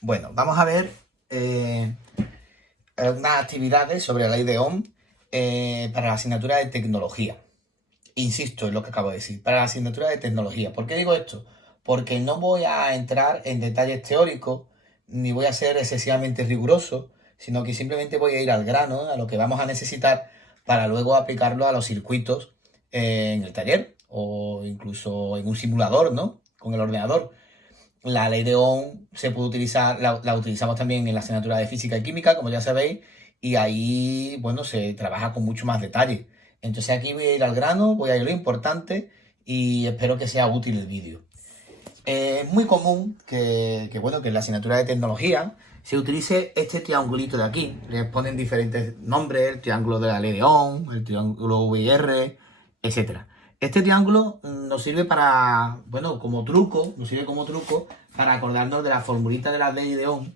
Bueno, vamos a ver algunas actividades sobre la ley de Ohm para la asignatura de tecnología. Insisto en lo que acabo de decir, para la asignatura de tecnología. ¿Por qué digo esto? Porque no voy a entrar en detalles teóricos, ni voy a ser excesivamente riguroso, sino que simplemente voy a ir al grano, a lo que vamos a necesitar para luego aplicarlo a los circuitos en el taller o incluso en un simulador, ¿no? Con el ordenador. La ley de Ohm se puede utilizar, la utilizamos también en la asignatura de física y química, como ya sabéis, y ahí, bueno, se trabaja con mucho más detalle. Entonces aquí voy a ir al grano, voy a ir a lo importante y espero que sea útil el vídeo. Es muy común bueno, que en la asignatura de tecnología se utilice este triangulito de aquí. Le ponen diferentes nombres, el triángulo de la ley de Ohm, el triángulo VR, etcétera. Este triángulo nos sirve para, bueno, como truco, nos sirve como truco para acordarnos de la formulita de la ley de Ohm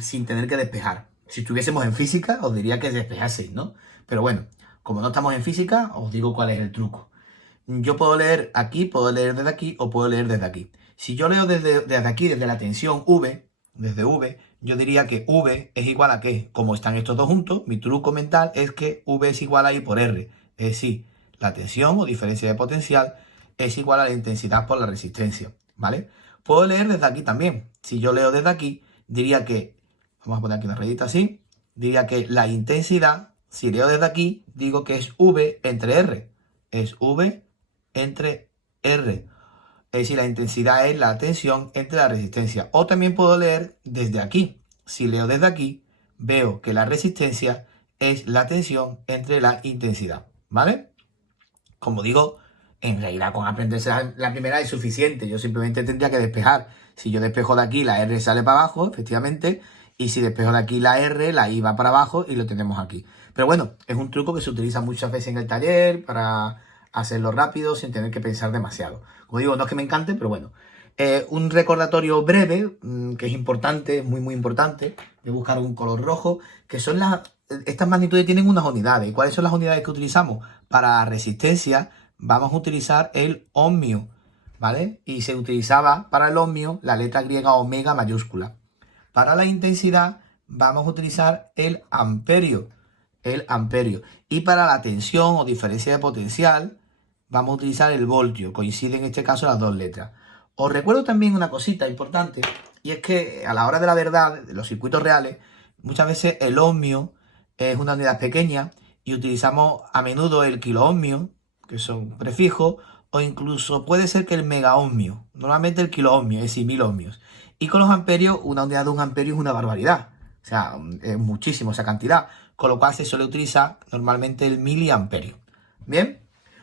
sin tener que despejar. Si estuviésemos en física, os diría que despejaseis, ¿no? Pero bueno, como no estamos en física, os digo cuál es el truco. Yo puedo leer aquí, puedo leer desde aquí o puedo leer desde aquí. Si yo leo desde aquí, desde la tensión V, desde V, yo diría que V es igual a ¿qué? Como están estos dos juntos, mi truco mental es que V es igual a I por R. Es decir, la tensión o diferencia de potencial es igual a la intensidad por la resistencia, ¿vale? Puedo leer desde aquí también. Si yo leo desde aquí, diría que, vamos a poner aquí una rayita así, diría que la intensidad, si leo desde aquí, digo que es V entre R. Es V entre R. Es decir, la intensidad es la tensión entre la resistencia. O también puedo leer desde aquí. Si leo desde aquí, veo que la resistencia es la tensión entre la intensidad. ¿Vale? Como digo, en realidad con aprenderse la primera es suficiente. Yo simplemente tendría que despejar. Si yo despejo de aquí, la R sale para abajo, efectivamente. Y si despejo de aquí la R, la I va para abajo y lo tenemos aquí. Pero bueno, es un truco que se utiliza muchas veces en el taller para hacerlo rápido sin tener que pensar demasiado. Como digo, no es que me encante, pero bueno. Un recordatorio breve, que es importante, muy muy importante, de buscar un color rojo, que son estas magnitudes tienen unas unidades. ¿Y cuáles son las unidades que utilizamos? Para resistencia vamos a utilizar el ohmio, ¿vale? Y se utilizaba para el ohmio la letra griega omega mayúscula. Para la intensidad vamos a utilizar el amperio, Y para la tensión o diferencia de potencial vamos a utilizar el voltio. Coinciden en este caso las dos letras. Os recuerdo también una cosita importante, y es que a la hora de la verdad, de los circuitos reales, muchas veces el ohmio es una unidad pequeña y utilizamos a menudo el kiloohmio, que son prefijos, o incluso puede ser que el megaohmio. Normalmente el kiloohmio, es decir, 1000 ohmios. Y con los amperios, una unidad de un amperio es una barbaridad. O sea, es muchísimo esa cantidad. Con lo cual se suele utilizar normalmente el miliamperio. ¿Bien?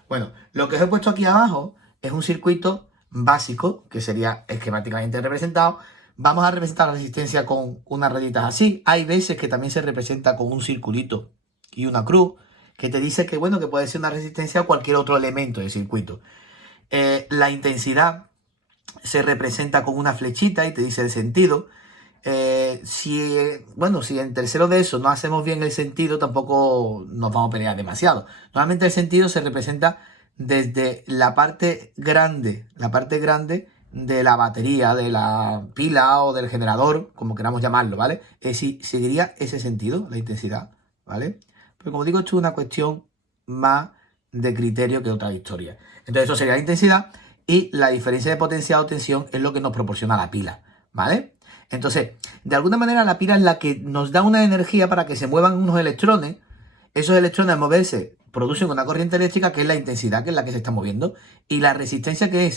Bueno, lo que os he puesto aquí abajo es un circuito básico, que sería esquemáticamente representado. Vamos a representar la resistencia con unas rayitas así. Hay veces que también se representa con un circulito y una cruz, que te dice que, bueno, que puede ser una resistencia a cualquier otro elemento del circuito. La intensidad se representa con una flechita y te dice el sentido. Si en tercero de eso no hacemos bien el sentido, tampoco nos vamos a pelear demasiado. Normalmente el sentido se representa desde la parte grande de la batería, de la pila o del generador, como queramos llamarlo, ¿vale? Es decir, seguiría ese sentido, la intensidad, ¿vale? Pero como digo, esto es una cuestión más de criterio que otra historia. Entonces eso sería la intensidad y la diferencia de potencial o tensión es lo que nos proporciona la pila, ¿vale? Entonces, de alguna manera la pila es la que nos da una energía para que se muevan unos electrones. Esos electrones al moverse producen una corriente eléctrica que es la intensidad, que es la que se está moviendo. Y la resistencia que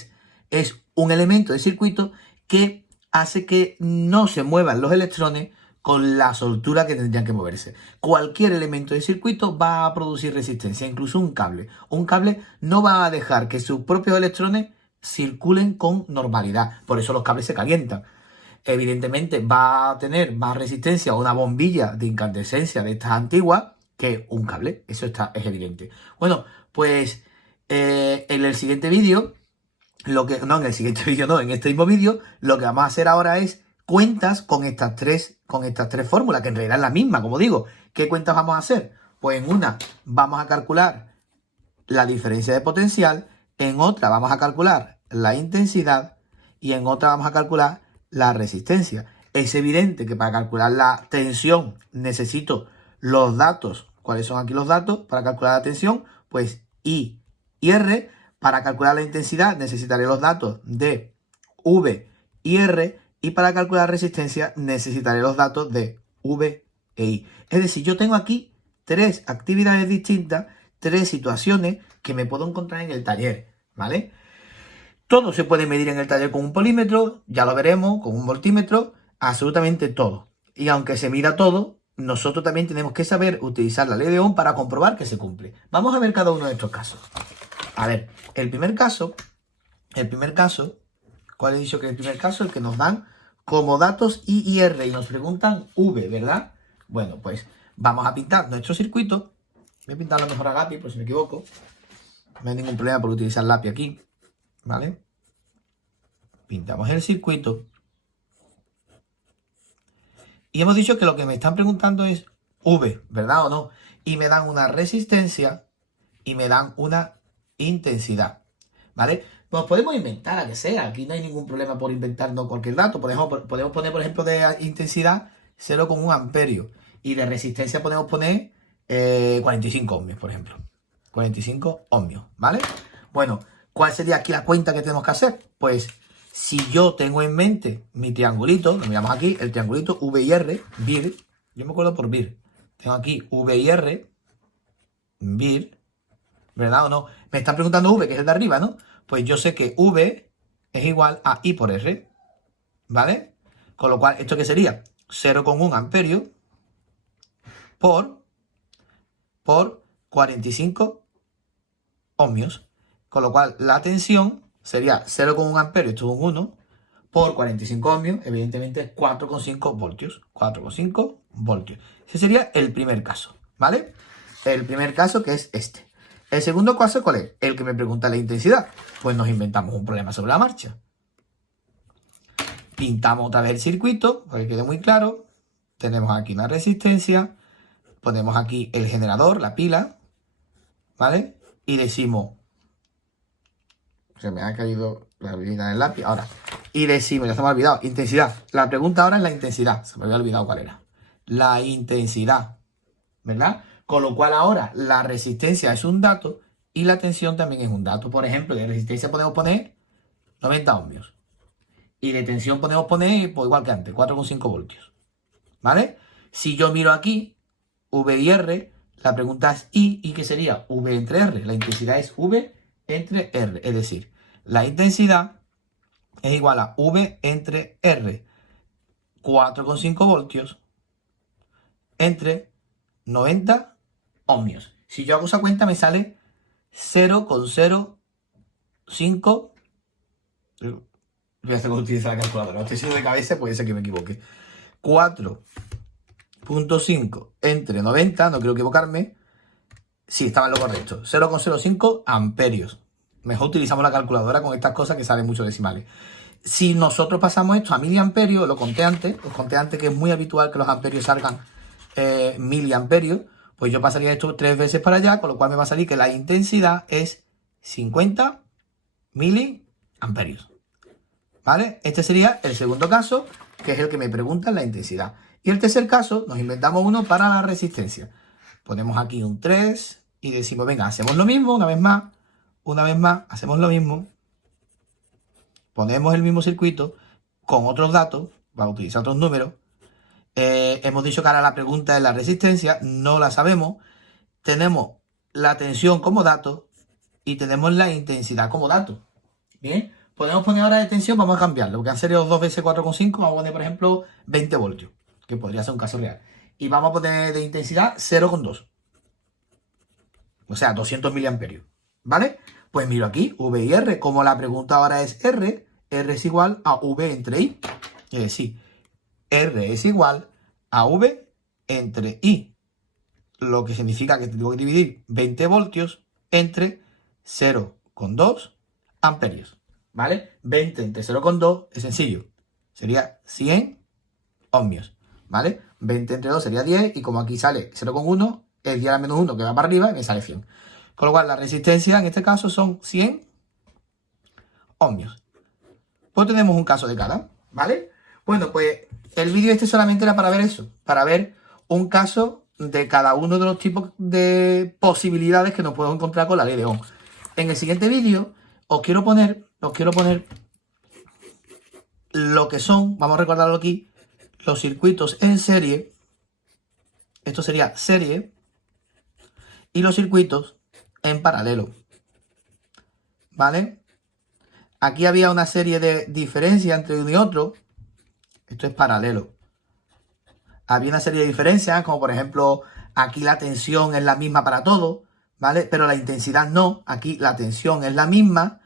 es un elemento de circuito que hace que no se muevan los electrones con la soltura que tendrían que moverse. Cualquier elemento de circuito va a producir resistencia, incluso un cable. Un cable no va a dejar que sus propios electrones circulen con normalidad. Por eso los cables se calientan. Evidentemente va a tener más resistencia una bombilla de incandescencia de estas antiguas que un cable. Eso es evidente. Bueno, pues en el siguiente vídeo, en este mismo vídeo, lo que vamos a hacer ahora es cuentas con estas tres fórmulas, que en realidad es la misma, como digo. ¿Qué cuentas vamos a hacer? Pues en una vamos a calcular la diferencia de potencial, en otra vamos a calcular la intensidad y en otra vamos a calcular la resistencia. Es evidente que para calcular la tensión necesito los datos. ¿Cuáles son aquí los datos? Para calcular la tensión, pues I y R. Para calcular la intensidad necesitaré los datos de V y R. Y para calcular resistencia necesitaré los datos de V e I. Es decir, yo tengo aquí 3 actividades distintas, 3 situaciones que me puedo encontrar en el taller, ¿vale? Todo se puede medir en el taller con un polímetro, ya lo veremos, con un voltímetro, absolutamente todo. Y aunque se mida todo, nosotros también tenemos que saber utilizar la ley de Ohm para comprobar que se cumple. Vamos a ver cada uno de estos casos. A ver, el primer caso, ¿cuál he dicho que es el primer caso? El que nos dan como datos I y R y nos preguntan V, ¿verdad? Bueno, pues vamos a pintar nuestro circuito. Voy a pintarlo mejor a lápiz, por si me equivoco. No hay ningún problema por utilizar lápiz aquí, ¿vale? Pintamos el circuito. Y hemos dicho que lo que me están preguntando es V, ¿verdad o no? Y me dan una resistencia y me dan una intensidad, ¿vale? Pues podemos inventar a que sea. Aquí no hay ningún problema por inventarnos cualquier dato. Podemos poner, por ejemplo, de intensidad 0,1 amperio. Y de resistencia podemos poner 45 ohmios, por ejemplo. 45 ohmios, ¿vale? Bueno, ¿cuál sería aquí la cuenta que tenemos que hacer? Pues si yo tengo en mente mi triangulito, lo miramos aquí, el triangulito V y R, VIR, yo me acuerdo por VIR. Tengo aquí V y R, VIR, ¿verdad o no? Me están preguntando V, que es el de arriba, ¿no? Pues yo sé que V es igual a I por R, ¿vale? Con lo cual, ¿esto qué sería? 0,1 amperio por 45 ohmios. Con lo cual, la tensión sería 0,1 amperio, esto es un 1, por 45 ohmios, evidentemente 4,5 voltios. 4,5 voltios. Ese sería el primer caso, ¿vale? El primer caso que es este. El segundo caso, ¿cuál es? El que me pregunta la intensidad. Pues nos inventamos un problema sobre la marcha. Pintamos otra vez el circuito, para que quede muy claro. Tenemos aquí una resistencia. Ponemos aquí el generador, la pila, ¿vale? Y decimos... Se me ha caído la línea del lápiz. Ahora. Y decimos, ya se me ha olvidado, intensidad. La pregunta ahora es la intensidad. Se me había olvidado cuál era. La intensidad, ¿verdad? Con lo cual ahora la resistencia es un dato y la tensión también es un dato. Por ejemplo, de resistencia podemos poner 90 ohmios. Y de tensión podemos poner, pues igual que antes, 4,5 voltios. ¿Vale? Si yo miro aquí, V y R, la pregunta es I, ¿qué sería? V entre R. La intensidad es V entre R. Es decir, la intensidad es igual a V entre R, 4,5 voltios, entre 90 ohmios. Si yo hago esa cuenta me sale 0,05. Voy a hacer utilizar la calculadora. No estoy seguro de cabeza, puede ser que me equivoque. 4,5 entre 90, no quiero equivocarme. Sí, estaba en lo correcto. 0,05 amperios. Mejor utilizamos la calculadora con estas cosas que salen muchos decimales. Si nosotros pasamos esto a miliamperios, os conté antes que es muy habitual que los amperios salgan miliamperios, pues yo pasaría esto 3 veces para allá, con lo cual me va a salir que la intensidad es 50 miliamperios. ¿Vale? Este sería el segundo caso, que es el que me pregunta la intensidad. Y el tercer caso, nos inventamos uno para la resistencia. Ponemos aquí un 3 y decimos, venga, hacemos lo mismo una vez más, hacemos lo mismo. Ponemos el mismo circuito con otros datos, vamos a utilizar otros números. Hemos dicho que ahora la pregunta es la resistencia, no la sabemos. Tenemos la tensión como dato y tenemos la intensidad como dato. Bien, podemos poner ahora de tensión, vamos a cambiarlo, porque han sido 2 veces 4,5, vamos a poner, por ejemplo, 20 voltios, que podría ser un caso real. Y vamos a poner de intensidad 0,2. O sea, 200 miliamperios. ¿Vale? Pues miro aquí, V y R. Como la pregunta ahora es R, R es igual a V entre I. Es decir, R es igual a V entre I. Lo que significa que tengo que dividir 20 voltios entre 0,2 amperios. ¿Vale? 20 entre 0,2 es sencillo. Sería 100 ohmios. ¿Vale? 20 entre 2 sería 10 y como aquí sale 0,1, el 10 a la menos 1 que va para arriba y me sale 100. Con lo cual la resistencia en este caso son 100 ohmios. Pues tenemos un caso de cada, ¿vale? Bueno, pues el vídeo este solamente era para ver eso, para ver un caso de cada uno de los tipos de posibilidades que nos podemos encontrar con la ley de Ohm. En el siguiente vídeo os quiero poner lo que son, vamos a recordarlo aquí, los circuitos en serie. Esto sería serie. Y los circuitos en paralelo. ¿Vale? Aquí había una serie de diferencias entre uno y otro. Esto es paralelo. Había una serie de diferencias, como por ejemplo, aquí la tensión es la misma para todo, ¿vale? Pero la intensidad no. Aquí la tensión es la misma.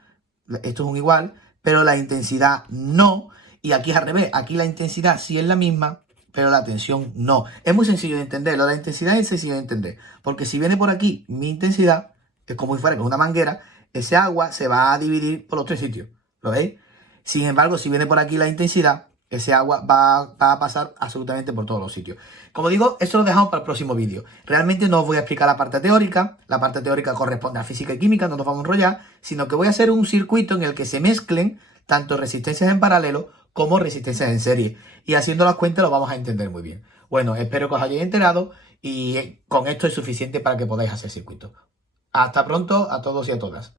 Esto es un igual, pero la intensidad no. Y aquí es al revés. Aquí la intensidad sí es la misma, pero la tensión no. Es muy sencillo de entender. La intensidad es sencillo de entender. Porque si viene por aquí mi intensidad, es como si fuera con una manguera, ese agua se va a dividir por los tres sitios. ¿Lo veis? Sin embargo, si viene por aquí la intensidad, ese agua va a pasar absolutamente por todos los sitios. Como digo, eso lo dejamos para el próximo vídeo. Realmente no os voy a explicar la parte teórica. La parte teórica corresponde a física y química, no nos vamos a enrollar, sino que voy a hacer un circuito en el que se mezclen tanto resistencias en paralelo como resistencias en serie. Y haciendo las cuentas lo vamos a entender muy bien. Bueno, espero que os hayáis enterado y con esto es suficiente para que podáis hacer circuitos. Hasta pronto a todos y a todas.